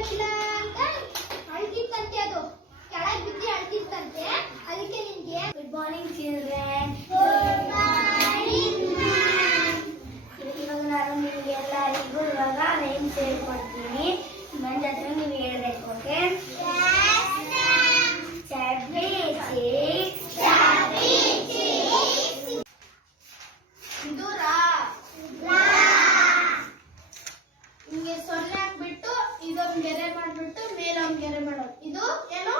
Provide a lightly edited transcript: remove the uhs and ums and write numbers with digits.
ಗೊತ್ತಿಲ್ಲ ಅಂತ ಅಳ್ತಿತ್ತಂತೆ, ಅದು ಕೆಳಗೆ ಬಿದ್ದು ಅಳ್ತಿತ್ತಂತೆ. ಅದಕ್ಕೆ ನಿಮ್ಗೆ ಗುಡ್ ಮಾರ್ನಿಂಗ್ ಚಿಲ್ಡ್ರನ್. ಇವಾಗ ನಾನು ನಿಮ್ಗೆ ಎಲ್ಲರಿಗೂ ಇವಾಗ ರೈಮ್ಸ್ ಹೇಳ್ಕೊಡ್ತೀನಿ. ನನ್ನ ಜೊತೆ ನೀವು ಹೇಳ್ಬೇಕು. ಓಕೆ? ಇದು ರಾ. ಹಿಂಗೆ ಸೊನ್ನೆ ಹಾಕ್ಬಿಟ್ಟು ಇದೊಂದು ಗೆರೆ ಮಾಡ್ಬಿಟ್ಟು ಮೇಲೊಂದು ಗೆರೆ ಮಾಡೋದು. ಇದು ಏನು?